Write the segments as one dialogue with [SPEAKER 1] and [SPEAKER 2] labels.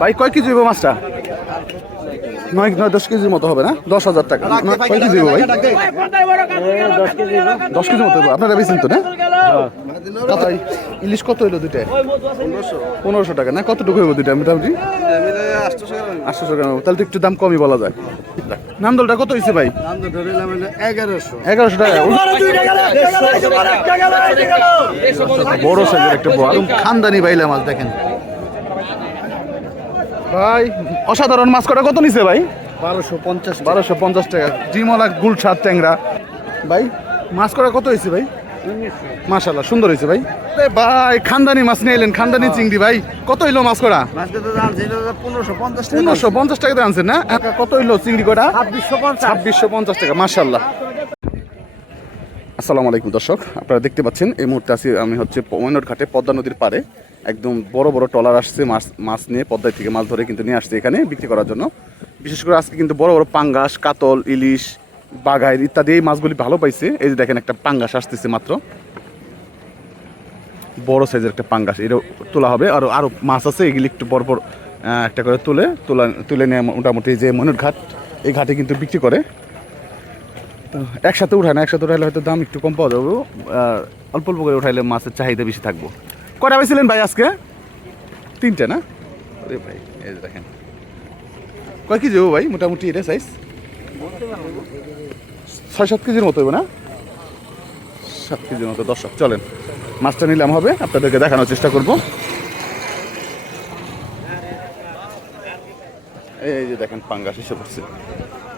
[SPEAKER 1] ভাই কয় কেজি হইব মাছটা? নয় নয় দশ কেজির মতো হবে না? দশ হাজার টাকা। কয় কেজি হইব ভাই দশ কেজির মতো হইব। আপনারা বেছেন তো না? ইলিশ কত হইল দুইটায়? পনেরোশো টাকা না? কতটুকু হইব দুইটা মোটামুটি? আটশো টাকা তাহলে তো একটু দাম কমই বলা যায়। নান্দলটা কত হয়েছে ভাই?
[SPEAKER 2] এগারোশো
[SPEAKER 1] এগারোশো টাকা। বড় সাইজের একটা বড়। খানদানি বাইলা মাছ দেখেন। ভাই অসাধারণ মাছ কটা কত নিছে ভাই?
[SPEAKER 2] বারোশো পঞ্চাশ
[SPEAKER 1] বারোশো পঞ্চাশ টাকা। ডিমলা গুলশাদ ট্যাংরা। ভাই মাছ কটা কত হয়েছে ভাই? মাশাল্লাহ সুন্দর হয়েছে ভাই। ভাই খানদানি মাছ নিয়ে এলেন খানদানি চিংড়ি ভাই। কত হইল মাছ কটা
[SPEAKER 2] পনেরোশো পঞ্চাশ
[SPEAKER 1] টাকা। আনছেন না? কত হইল চিংড়ি কটা?
[SPEAKER 2] ছাব্বিশশো পঞ্চাশ।
[SPEAKER 1] টাকা মার্শাল্লাহ আসসালামু আলাইকুম, দর্শক। আপনারা দেখতে পাচ্ছেন, এই মুহূর্তে আছি আমি হচ্ছে পমৈনট ঘাটে পদ্মা নদীর পাড়ে। একদম বড় বড় ট্রলার আসছে, মাছ মাছ নিয়ে পদ্মায় থেকে মাছ ধরে কিন্তু নিয়ে আসছে এখানে বিক্রি করার জন্য। বিশেষ করে আজকে কিন্তু বড় বড় পাঙ্গাস, কাতল, ইলিশ বাঘাইর ইত্যাদি এই মাছগুলি ভালো পাইছে। এই যে দেখেন একটা পাঙ্গাস আসতেছে মাত্র। বড় সাইজের একটা পাঙ্গাস, এটা তোলা হবে। আর আরও মাছ আছে, এগুলি একটু বড় বড় একটা করে তুলে, তোলা, তুলে নিয়ে মোটামুটি যে মনুর ঘাট এই ঘাটে কিন্তু বিক্রি করে। তো একসাথে উঠায় না, একসাথে উঠাইলে হয়তো দাম একটু কম পাওয়া যাবে। অল্প অল্প করে উঠাইলে মাছের চাহিদা বেশি থাকব। কটা পাইছিলেন ভাই আজকে? তিনটে না? আরে ভাই, এই দেখেন। কয় কেজি হব ভাই? মোটামুটি এটা সাইজ ছয় সাত কেজির মতো হবে না? সাত কেজির মতো। দর্শক, চলেন। মাছটা নিলাম হবে, আপনাদেরকে দেখানোর চেষ্টা করব। এই যে দেখেন, পাঙ্গাস এসে পড়ছে।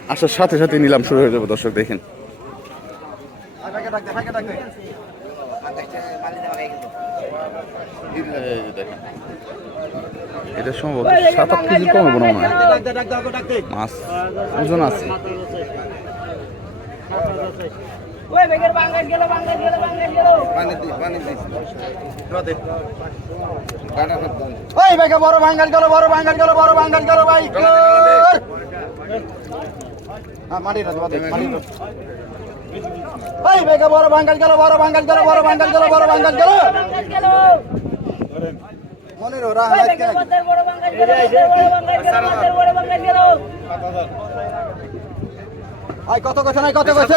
[SPEAKER 1] আসার সাথে সাথে নিলাম শুরু হয়ে যাবে দর্শক দেখেন এটা সম্ভবত সাত আট কেজি কম হবে না মনে হয় মাছ ওজন আছে
[SPEAKER 2] বড় ভাঙ্গাল গেল বড় ভাঙ্গাল গেল বড় ভাঙ্গাল গেল ভাই হ্যাঁ, এই বেগা বড়
[SPEAKER 3] বাঙ্গাল গেল বড় বাঙ্গাল গেল বড় বাঙ্গাল গেল বড় বাঙ্গাল গেল।
[SPEAKER 2] মনের ওরা কত কথা নাই কত কথা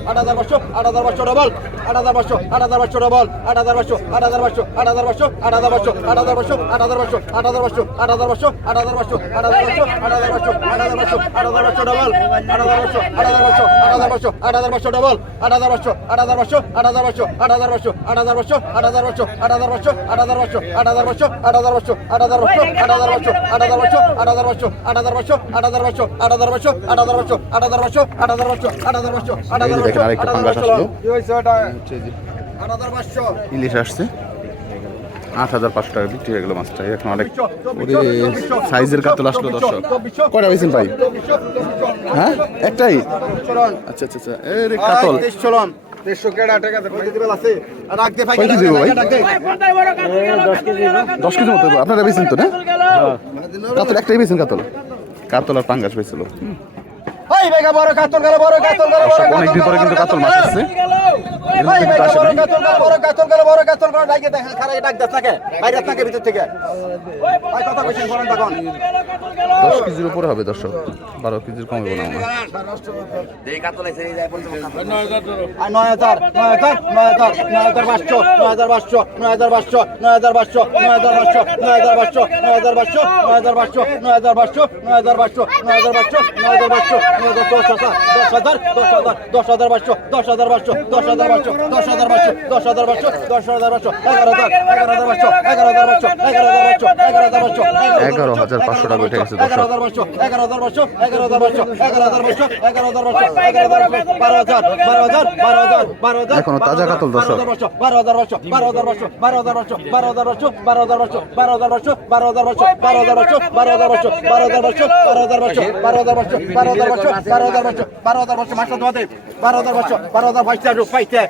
[SPEAKER 2] আট হাজার পাঁচশো আট হাজার ডবল আট হাজার পাঁচশো আট হাজার ডবল আট হাজার পাঁচশো আট হাজার পাঁচশো আট হাজার পাঁচশো আট হাজার পাঁচশো। আট হাজার পাঁচশো।
[SPEAKER 1] ইলিশ আসছে। আট হাজার টাকা বিক্রি হয়ে এখন সাইজের আসলো হ্যাঁ? একটাই? আচ্ছা আচ্ছা আচ্ছা। কাতল।
[SPEAKER 3] দশ
[SPEAKER 1] মতো আপনারা পেয়েছেন তো না? কাতল একটাই পেয়েছেন কাতল? কাতল আর পাঙ্গাস পাইছিল অনেকদিন পরে কিন্তু কাতল মাছ আসছে দশ কেজির উপরে হবে দর্শক বারো কেজির কম মনে হয়।
[SPEAKER 2] আর নয় হাজার নয় হাজার নয় হাজার নয় হাজার পাঁচশো নয় হাজার পাঁচশো নয় হাজার পাঁচশো নয় হাজার পাঁচশো নয় হাজার পাঁচশো নয় হাজার পাঁচশো নয় হাজার পাঁচশো নয় হাজার পাঁচশো নয় হাজার পাঁচশো নয় হাজার পাঁচশো নয় হাজার পাঁচশো নয় হাজার পাঁচশো নয় দশ হাজার দশ হাজার দশ হাজার দশ হাজার পাঁচশো দশ হাজার পাঁচশো দশ হাজার পাঁচশো দশ হাজার পাঁচশো দশ হাজার পাঁচশো দশ হাজার পাঁচশো এগারো হাজার এগারো হাজার পাঁচশো এগারো হাজার পাঁচশো এগারো হাজার পাঁচশো এগারো হাজার পাঁচশো
[SPEAKER 1] এগারো হাজার পাঁচশো টাকা উঠে গেছে
[SPEAKER 2] এগারো হাজার পাঁচশো এগারো হাজার পাঁচশো এগারো হাজার পাঁচশো এগারো হাজার পাঁচশো এগারো হাজার পাঁচশো এগারো হাজার পাঁচশো বারো হাজার বারো হাজার বারো হাজার বারো হাজার
[SPEAKER 1] এখনও তাজা কাতল দর্শক।
[SPEAKER 2] বারো হাজার পাঁচশো বারো হাজার পাঁচশো বারো হাজার পাঁচশো বারো হাজার পাঁচশো বারো হাজার পাঁচশো বারো হাজার পাঁচশো বারো হাজার পাঁচশো বারো হাজার পাঁচশো বারো হাজার পাঁচশো বারো হাজার পাঁচশো বারো হাজার পাঁচশো বারো হাজার পাঁচশো বারো হাজার পাঁচশো বারো হাজার পাঁচশো বারো হাজার পাঁচশো বারো হাজার পাঁচশো বারো হাজার পাঁচশো রূপ পাইতে বারো হাজার পাঁচশো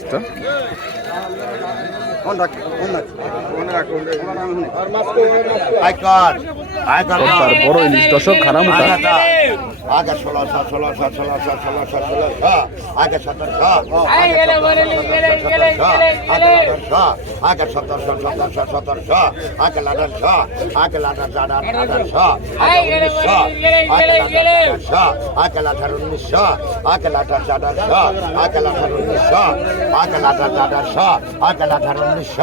[SPEAKER 1] মাছটা তার বড় ইলিশ দশক খারাপ
[SPEAKER 4] আগে ষোলো সাত ষোলো সাত ষোলো সাত ষোলো সাত ষোলো আগে সতেরো আকালাডার আকাল সতর সতর সতর স আকালাডার স আকালাডার আডার আডার স আকালাডার স আকালাডার স আকালাডার উনিশ স আকালাডার আডার স আকালাডার উনিশ স আকালাডার আডার স আকালাডার উনিশ স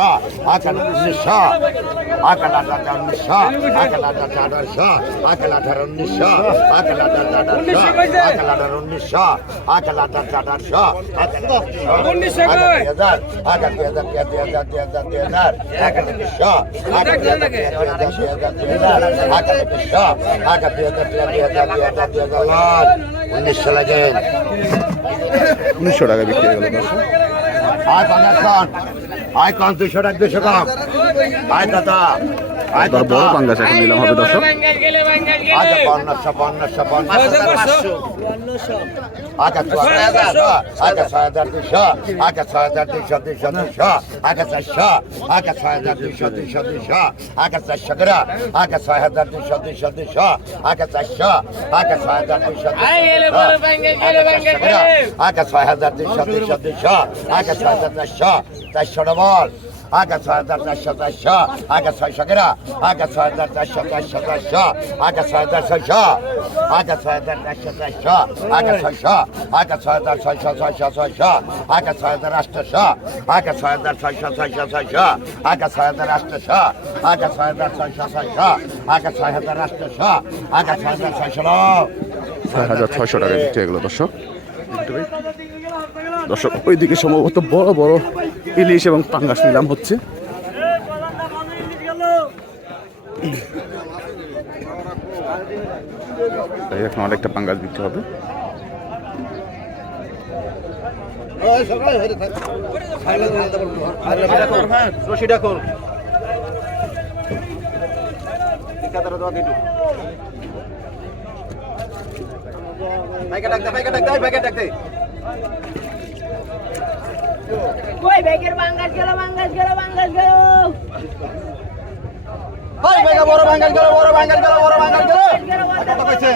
[SPEAKER 4] আকাল উনিশ স আকালাডার উনিশ স আকালাডার আডার স আকালাডার উনিশ স আকালাডার আডার স আকালাডার উনিশ স আকালাডার আডার স আকালাডার উনিশ স আকালাডার উনিশশো লাগেন
[SPEAKER 1] উনিশশো টাকা বিক্রি হয়ে গেল
[SPEAKER 4] আয় পাঁচ আয় কম দুশো টাকা দুশো কম আয় দাদা। আচ্ছা,
[SPEAKER 1] তার বড় পাঙ্গাস এখন নিলাম হবে দর্শক।
[SPEAKER 4] আচ্ছা ছয় হাজার আচ্ছা, আচ্ছা ছয় হাজার দুইশো আচ্ছা ছয় হাজার দুইশো দুইশো দুইশো আচ্ছা চারশো আচ্ছা ছয় হাজার দুইশো দুইশো দুইশো আচ্ছা চারশো আচ্ছা, করে আচ্ছা ছয় হাজার দুইশো দুইশো দুইশো আচ্ছা চারশো আচ্ছা ছয় হাজার দুইশো আচ্ছা ছয় হাজার দুইশো দুইশো দুইশো আচ্ছা ছয় হাজার চারশো চারশো ডবল। আগে ছয় হাজার চারশো চারশো আগে ছয়শো করে আগে ছয় হাজার চারশো চারশো চারশো আগে ছয় হাজার ছয়শো আগে ছয় হাজার চারশো চারশো আগে ছয়শো আগে ছয় হাজার ছয়শো ছয়শো ছয়শো আগে ছয় হাজার আটশোশো আগে ছয় হাজার ছয়শো ছয়শো ছয়শো আগে ছয় হাজার আটশোশো আগে ছয় হাজার ছয়শো ছয়শো আগে ছয় হাজার আটশোশো আগে ছয় হাজার ছয়শো
[SPEAKER 1] ছয় হাজার ছয়শো টাকা বিক্রি হয়ে গেল দর্শক দর্শক, ওইদিকে সম্ভবত বড় বড় ইলিশ এবং পাঙ্গাস নিলাম হচ্ছে। এখন অনেকটা পাঙ্গাস বিক্রি হবে।
[SPEAKER 2] ডাকতে ডাকতে ডাকতে
[SPEAKER 3] কই ব্যাগের বাঙ্গাস গেল বাঙ্গাস গেল বাঙ্গাস গেল।
[SPEAKER 2] ভাই ভাইকে বড় বাঙ্গাল গেল বড় বাঙ্গাল গেল বড় বাঙ্গাল গেল। কত পাইছেন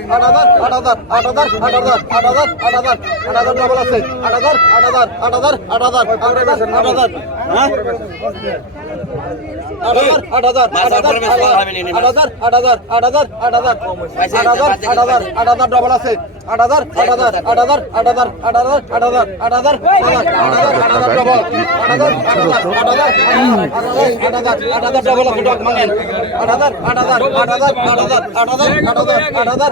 [SPEAKER 2] আট হাজার আট হাজার আট হাজার আট হাজার হ্যাঁ আট হাজার আট হাজার আট হাজার ডবল আছে আট হাজার আট হাজার আট হাজার আট হাজার আট হাজার আট হাজার আট হাজার আট হাজার আট হাজার আট হাজার আট হাজার আট হাজার আট হাজার ডবল আছে আট হাজার আট হাজার আট হাজার আট হাজার আট হাজার আট হাজার আট হাজার আট হাজার আট আট হাজার আট হাজার আট হাজার আট হাজার আট হাজার ডবল আছে আট হাজার আট হাজার আট হাজার আট হাজার আট হাজার আট হাজার আট হাজার আট হাজার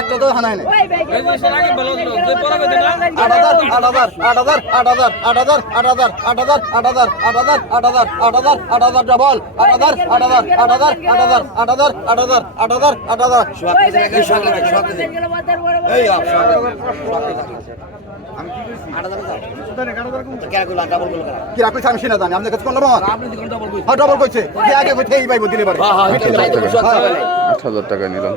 [SPEAKER 2] একটা তো হানায় না
[SPEAKER 3] ওই ভাই
[SPEAKER 2] আট হাজার আট হাজার আট হাজার আট হাজার আট হাজার আট হাজার আট হাজার আট হাজার আট হাজার আট হাজার আট হাজার আট হাজার ডবল আট হাজার আট হাজার আট হাজার আট হাজার আট হাজার আট হাজার আট হাজার আট হাজার
[SPEAKER 5] ডাবলগুলো
[SPEAKER 2] কি রাখছি আমি জানি আপনার কাছে কোন নম্বর হ্যাঁ ডবল কইছে আগে কইছে এই পাইবো দিলে পারে
[SPEAKER 1] হাজার টাকা নিলাম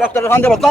[SPEAKER 1] ডক্টরের ফান্দে বলতা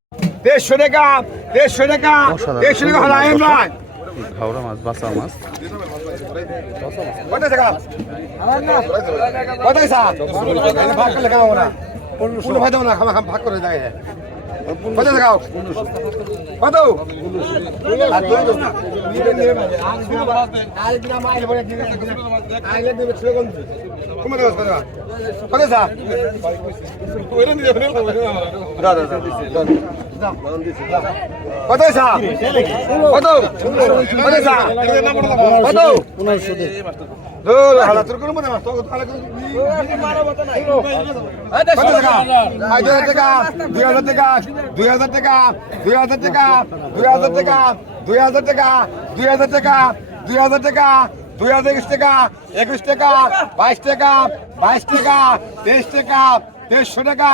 [SPEAKER 5] দেড়শো টাকা দেড়শো টাকা দেড়শো টাকা হলো আইন নয়
[SPEAKER 1] হাওড়া মাছ বাসা মাছ
[SPEAKER 5] কত টাকা কত পয়সা ভাগ করে খাও না? কোনো ভাই দাও না খামা খাম ভাগ করে কত? টাকা কত টাকা কত কত কত কত হাজার টাকা দুই হাজার টাকা দুই হাজার টাকা দুই হাজার টাকা দুই হাজার টাকা দুই হাজার টাকা দুই হাজার টাকা দুই হাজার টাকা দুই হাজার একুশ টাকা একুশ টাকা, বাইশ টাকা বাইশ টাকা, তেইশ টাকা দেড়শো টাকা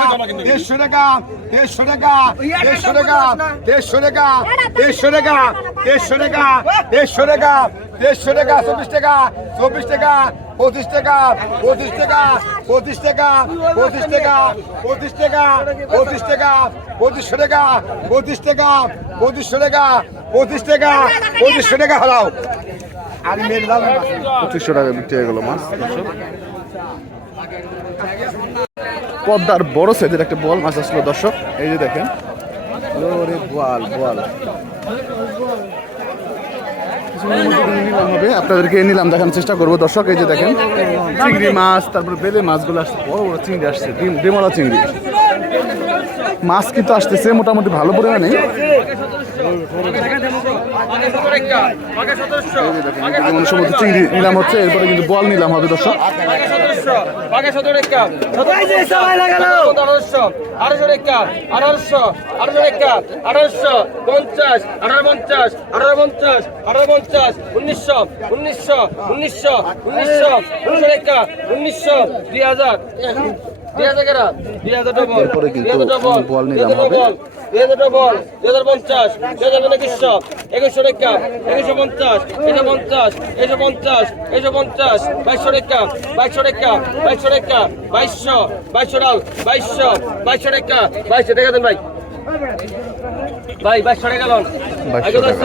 [SPEAKER 5] দেড়শো টাকা দেড়শো টাকা দেড়শো টাকা দেড়শো টাকা দেড়শো টাকা দেড়শো টাকা দেড়শো টাকা দেড়শো টাকা, চব্বিশ টাকা চব্বিশ টাকা, পঁচিশ টাকা পঁচিশ টাকা পঁচিশ টাকা পঁচিশ টাকা পঁচিশ টাকা পঁচিশ টাকা, পঁচিশশো টাকা, পঁচিশ টাকা, পঁচিশশো টাকা, পঁচিশ টাকা, পঁচিশশো টাকা, হারাও।
[SPEAKER 1] পঁচিশশো টাকা বিক্রি হয়ে গেল মাছ। পদ্মার বড় সাইজের একটা বল মাছ আসলো, দর্শক। এই যে দেখেন। বল বল। হবে। আপনাদেরকে নিলাম, দেখানোর চেষ্টা করব। দর্শক, এই যে দেখেন। চিংড়ি মাছ, তারপরে বেলে মাছগুলো আসছে। বড় বড় চিংড়ি আসছে, ডিম- ডিমলা চিংড়ি। মাছ কিন্তু আসতেছে, মোটামুটি ভালো পরিমাণে এই যে দেখেন যেমন সমুদ্র চিংড়ি নিলাম হচ্ছে এরপরে কিন্তু বল নিলাম হবে দর্শক।
[SPEAKER 6] পঞ্চাশ আঠারো পঞ্চাশ আঠারো পঞ্চাশ আঠারো পঞ্চাশ উনিশশো উনিশশো উনিশশো উনিশশো উনিশশো টাকা উনিশশো দুই হাজার।
[SPEAKER 1] এরপরে কিন্তু বল নিলাম হবে।
[SPEAKER 6] একুশশো। টাকা একুশশো পঞ্চাশ। একশো পঞ্চাশ। একশো পঞ্চাশ। একশো পঞ্চাশ। বাইশশো টাকা বাইশশো টাকা বাইশশো টাকা বাইশশো। বাইশশো ডাল বাইশশো। বাইশশো টাকা বাইশশো টাকা দেন ভাই। ভাই ভাই সরে গেল। আগে দশ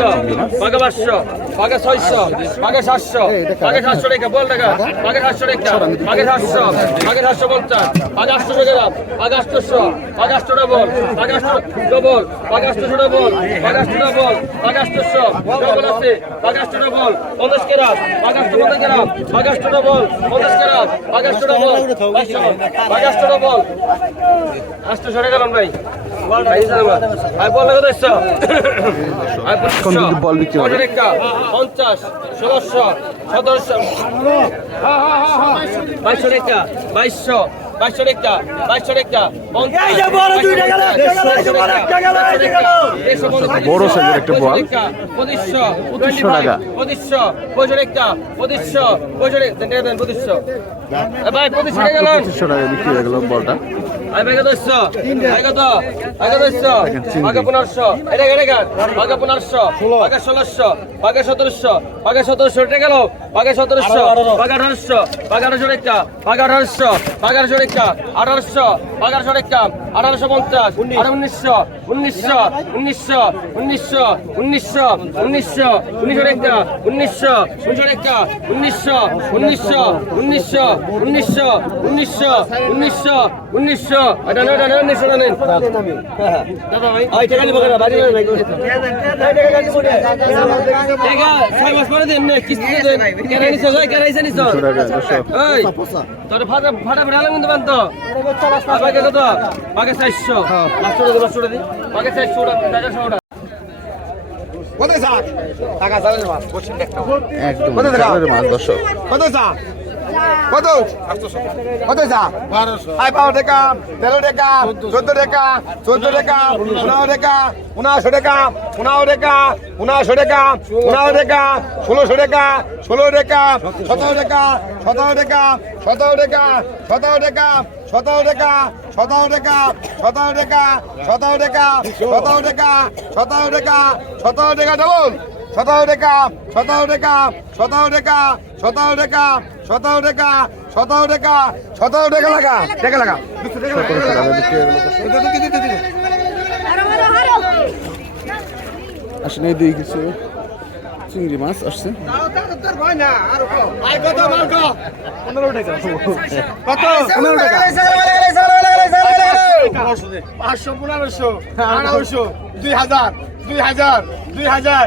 [SPEAKER 6] আগে পাঁচশো আগে ছয়শো আগে সাতশো আগে সাতশো রেখে বল টাকা আগে সাতশো রেখে আগে সাতশো আগে সাতশো পঞ্চাশ আগে আটশো রেখে দাম আগে আটশোশো আগে আটশো ডবল আগে আটশো ডবল আগে আটশোশো ডবল আগে আটশো ডবল আগে আটশোশো ডবল আছে আগে আটশো ডবল পঞ্চাশ কেরাম আগে আটশো পঞ্চাশ কেরাম আগে আটশো ডবল পঞ্চাশ কেরাম আগে আটশো ডবল আগে আটশো ডবল আটশো সরে গেলাম ভাই পঞ্চাশ ষোলোশো সতেরোশো বাইশশো রেখা বাইশশো বাইশশো রেখা বাইশশো রেখা
[SPEAKER 1] বড় সাইজের একটা বল
[SPEAKER 6] পঁচিশশো
[SPEAKER 1] পঁচিশশো টাকা
[SPEAKER 6] পঁচিশশো পঁচিশশো রেখা পঁচিশশো পঁচিশশো পঁচিশশো ভাই পঁচিশশো টাকা
[SPEAKER 1] বিক্রি হয়ে গেল বলটা
[SPEAKER 6] সতেরোশো। পাকা সতেরোশো এটা গেল। পাকা সতেরোশো। পাকা আঠারোশো। পাকা আঠারোশো একটা। পাকা আঠারোশো। পাকা আঠারোশো একটা। আঠারোশো। পাকা আঠারোশো একটা। আঠারোশো পঞ্চাশ। উনিশশো। উনিশশো উনিশশো উনিশশো উনিশশো উনিশশো উনিশশো রেখা উনিশশো উনিশশো রেখা উনিশশো উনিশশো উনিশশো উনিশশো উনিশশো উনিশশো উনিশশো উনিশশো নেন দাদা ভাই টাকা নিব কেন বাড়ি ছয় মাস পরে দেন কিস্তি দেন কেন নিছ কেন নিছ তোর ফাটা ফাটা ফেরালাম কিন্তু বান্ত। আমাকে কত? আমাকে চারশো। হ্যাঁ। পাঁচশো টাকা পাঁচশো টাকা আমাকে চারশো টাকা চারশো টাকা
[SPEAKER 2] কত টাকা টাকা চালের মাছ
[SPEAKER 1] একদম চালের মাছ দর্শক।
[SPEAKER 2] কত টাকা কত কত চা আই পাও টাকা তেরো টাকা চোদ্দ টাকা চোদ্দ টাকা পনেরো টাকা পনেরোশো টাকা পনেরো টাকা পনেরোশো টাকা পনেরো টাকা ষোলোশো টাকা ষোলো টাকা সতেরো টাকা সতেরো টাকা সতেরো টাকা সতেরো টাকা সতেরো টাকা সতেরো টাকা সতেরো টাকা সতেরো টাকা সতেরো টাকা সতেরো টাকা সতেরো টাকা ডবল সতেরো টাকা সতেরো টাকা সতেরো টাকা সতেরো টাকা সতেরো টাকা সতেরো টাকা সতেরো টাকা লাগা টাকা লাগা।
[SPEAKER 1] আসলে দুই কিছু চিংড়ি মাছ আসছে।
[SPEAKER 2] পাঁচশো পনেরোশো আঠারোশো দুই হাজার দুই হাজার দুই হাজার।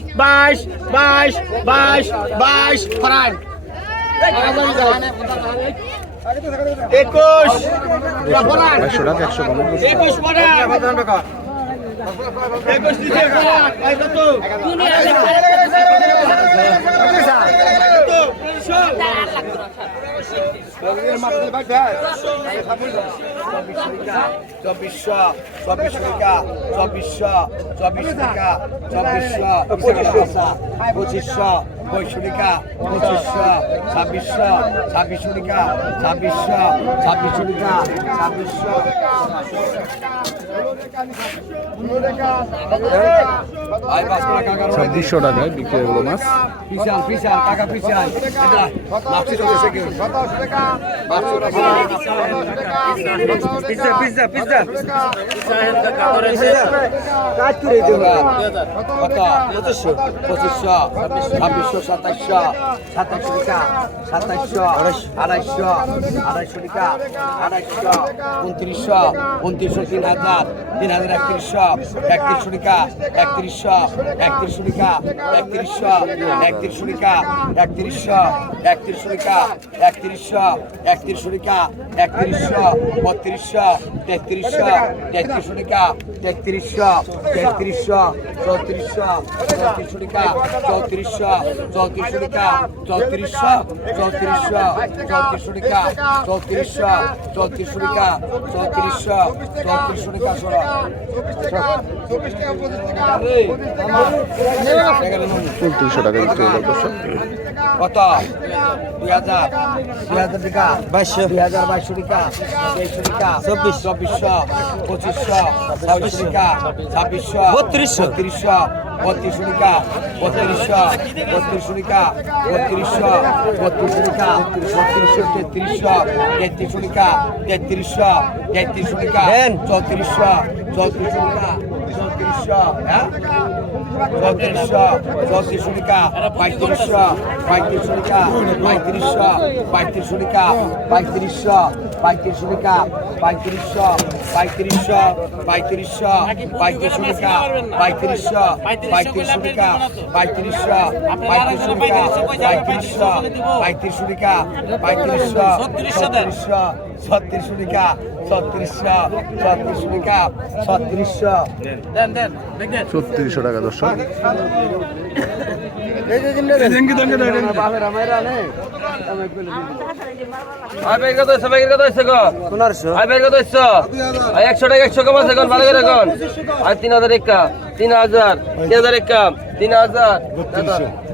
[SPEAKER 2] বাইশ বাইশ বাইশ ফরান একুশ।
[SPEAKER 1] একশো
[SPEAKER 2] চব্বিশ চব্বিশ টাকা চব্বিশ চব্বিশ টাকা চব্বিশ পঁচিশ পঁচিশ পঁয়ষট্টিকা পঁচিশশো ছাব্বিশশো ছাব্বিশশোটিকা ছাব্বিশশো ছাব্বিশশোটিকা ছাব্বিশশো
[SPEAKER 1] ছাব্বিশশো টাকায় বিক্রি হলো মাছ
[SPEAKER 2] পঁচিশশো ছাব্বিশশো টাকা সাতাশশো আড়াইশো টাকা উনত্রিশশো উনত্রিশশো তিন হাজার তিন হাজার একত্রিশশো একত্রিশশো টাকা একত্রিশশো একত্রিশশো টাকা একত্রিশশো একত্রিশশো টাকা একত্রিশশো একত্রিশশো টাকা একত্রিশশো একত্রিশশো টাকা একত্রিশশো বত্রিশশো তেত্রিশশো তেত্রিশশো টাকা তেত্রিশশো তেত্রিশশো চৌত্রিশশো চৌত্রিশশো টাকা চৌত্রিশশো চৌত্রিশশো টাকা চৌত্রিশশো চৌত্রিশশো চৌত্রিশশো টাকা চৌত্রিশশো চৌত্রিশশো টাকা চৌত্রিশশো চৌত্রিশশো টাকা সরা
[SPEAKER 1] উনত্রিশশো টাকা বিক্রি হলো
[SPEAKER 2] কত? দুই হাজার। দুই হাজার টাকা বাইশশো। দুই হাজার বাইশশো টাকা তেইশশো টাকা চব্বিশ। চব্বিশশো। পঁচিশশো। ছাব্বিশশো টাকা ছাব্বিশশো। বত্রিশশো। বত্রিশশো। বত্রিশশো টাকা বত্রিশশো। বত্রিশশো টাকা বত্রিশশো। বত্রিশশো টাকা বত্রিশশো তেত্রিশশো। তেত্রিশশো টাকা তেত্রিশশো। তেত্রিশশো টাকা চৌত্রিশশো। 抓要是没什么 চৌত্রিশশো হ্যাঁ চৌত্রিশশো চৌত্রিশশো টাকা পঁয়ত্রিশশো পঁয়ত্রিশশো টাকা পঁয়ত্রিশশো পঁয়ত্রিশশো টাকা পঁয়ত্রিশশো পঁয়ত্রিশশো টাকা পঁয়ত্রিশশো পঁয়ত্রিশশো পঁয়ত্রিশশো পঁয়ত্রিশশো টাকা পঁয়ত্রিশশো পঁয়ত্রিশশো টাকা পঁয়ত্রিশশো পঁয়ত্রিশশো টাকা পঁয়ত্রিশশো পঁয়ত্রিশশো টাকা পঁয়ত্রিশশো ছত্রিশশো ছত্রিশশো টাকা ছত্রিশশো ছত্রিশশো টাকা ছত্রিশশো
[SPEAKER 1] ছত্রিশশো টাকা দর্শক।
[SPEAKER 6] একশো টাকা একশো কম আছে ভালো করে কোন আর তিন হাজার একা তিন হাজার তিন হাজার একা তিন হাজার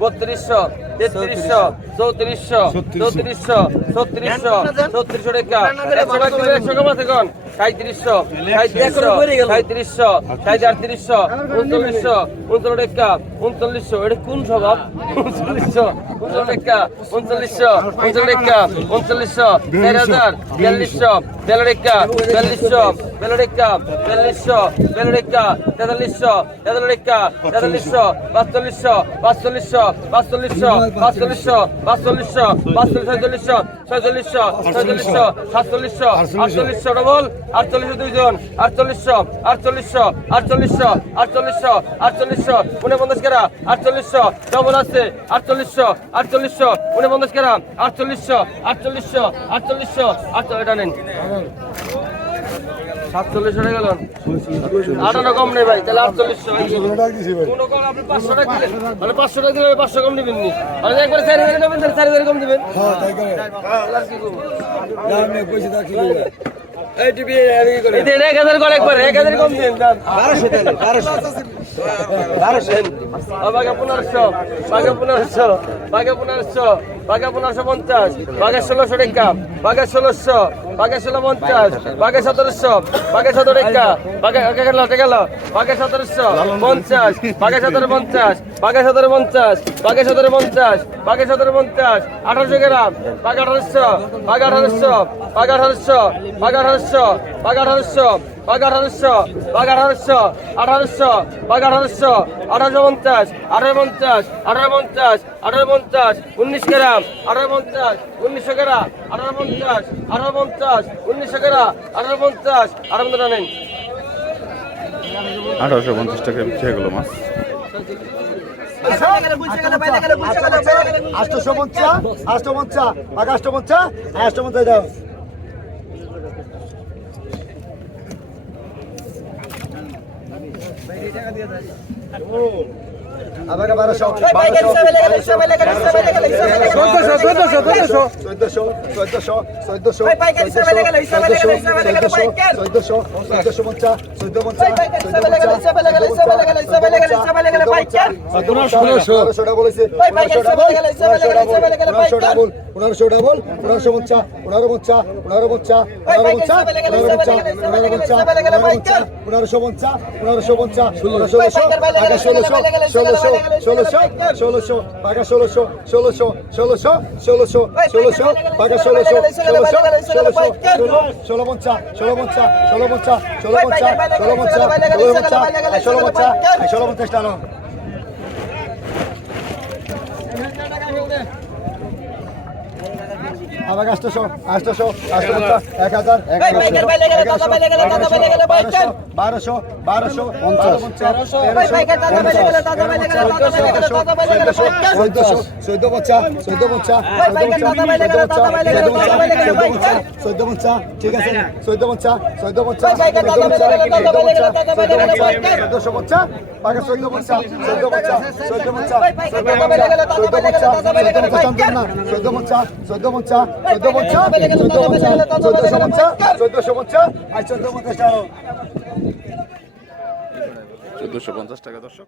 [SPEAKER 6] বত্রিশশো তেত্রিশশো চৌত্রিশশো চৌত্রিশশো ছত্রিশশো ছত্রিশশো টাকা একশো টাকা একশো কম আছে কোন সাঁত্রিশশো সাঁত্রিশশো সাঁত্রিশশো সাঁত্রিশ আটত্রিশশো উনচল্লিশশো উনচল্লিশ টাকা উনচল্লিশশো এটা কোন স্বভাব উনচল্লিশশো উনচল্লিশশো উনচল্লিশ টাকা উনচল্লিশশো চার হাজার বিয়াল্লিশশো বেলোরিকা বিয়াল্লিশশো বেলোরিকা বিয়াল্লিশশো বেলোরিকা তেতাল্লিশশো তেতাল্লিশা তেতাল্লিশশো পাঁচচল্লিশশো পাঁচচল্লিশশো পাঁচচল্লিশশো পাঁচচল্লিশশো পাঁচচল্লিশশো পাঁচচল্লিশ ছয়চল্লিশশো ছয়চল্লিশশো ছয়চল্লিশশো সাতচল্লিশশো আটচল্লিশশো ডবল আটচল্লিশশো দুইজন আটচল্লিশশো আটচল্লিশশো আটচল্লিশশো আটচল্লিশশো আটচল্লিশশো উনপঞ্চাশ কেরা আটচল্লিশশো ডবল আছে আটচল্লিশশো আটচল্লিশশো উনপঞ্চাশ কেরা আটচল্লিশশো আটচল্লিশশো আটচল্লিশশো আটচল্লিশ এটা নিন। সাতচল্লিশ হয়ে গেল আটান্ন কম নেই ভাই তাহলে আটচল্লিশশো। আপনি পাঁচশো টাকা দিলেন মানে পাঁচশো টাকা দিলে পাঁচশো কম নেবেন নি। মানে একবার চারি হাজার নেবেন তাহলে চারি হাজার কম দিবেন? এতে এক হাজার করে একবার এক হাজার কম দিন বাঘা পনেরোশো বাঘা পনেরোশো বাঘা পনেরোশো বাঘা পনেরোশো পঞ্চাশ বাঘা ষোলোশো টাকা বাঘা ষোলোশো বাঘা ষোলো পঞ্চাশ বাঘা সতেরোশো বাঘা সতেরো টাকা বাঘা গেল গেল? বাঘা সতেরোশো পঞ্চাশ বাঘা সতেরো পঞ্চাশ বাঘা সতেরো পঞ্চাশ বাঘা সতেরো পঞ্চাশ বাঘা সতেরো পঞ্চাশ আঠারোশো গ্রাম বাঘা আঠারোশো বাঘা আঠারোশো বাঘা আঠারোশো বাঘা আঠারোশো বাঘা আঠারোশো বাঘা আঠারোশো বাঘা আঠারোশো আঠারোশো বাঘা আঠারোশো আঠারোশো পঞ্চাশ আঠারো পঞ্চাশ আঠারো পঞ্চাশ আঠারো পঞ্চাশ উনিশ গ্রাম আঠারো পঞ্চাশ উনিশশো গ্রাম আঠারো পঞ্চাশ আঠারো পঞ্চাশ উনিশশো গ্রাম আঠারো পঞ্চাশ পঞ্চাশ নেন
[SPEAKER 1] আঠারোশো পঞ্চাশ টাকা হয়ে গেলো মাছ
[SPEAKER 7] দাও আমাকে বারোশো ষোলোশো বলেছে পনেরোশো ডাবল পনেরোশো পঞ্চা পনেরো পঞ্চা পনেরো পঞ্চা পনেরো পঞ্চা পনেরো পঞ্চা পনেরো পঞ্চা পনেরো পঞ্চা পনেরোশো পঞ্চা পনেরোশো পঞ্চা ষোলোশো ষোলোশো ষোলোশো ষোলোশো ষোলোশো পাকা ষোলোশো ষোলোশো ষোলোশো ষোলোশো ষোলোশো পাকা ষোলোশো ষোলোশো ষোলোশো ষোলো ষোলো পঞ্চা ষোলো পঞ্চা ষোলো পঞ্চা ষোলো পঞ্চা ষোলো পঞ্চা ষোলো পঞ্চা ষোলো পঞ্চা ষোলো পঞ্চাশ টানো আবার আটশো আটশো আটশো এক হাজার বারোশো বারোশো পঞ্চাশ চোদ্দশো চোদ্দ পঞ্চা চোদ্দ পঞ্চা চোদ্দ পঞ্চা চোদ্দ পঞ্চা চোদ্দ পঞ্চা ঠিক আছে চোদ্দ পঞ্চা চোদ্দ চোদ্দ চোদ্দ চোদ্দ। চোদ্দ চোদ্দ চোদ্দ চোদ্দ আর চোদ্দ পঞ্চাশ
[SPEAKER 1] চোদ্দোশো পঞ্চাশ টাকা দর্শক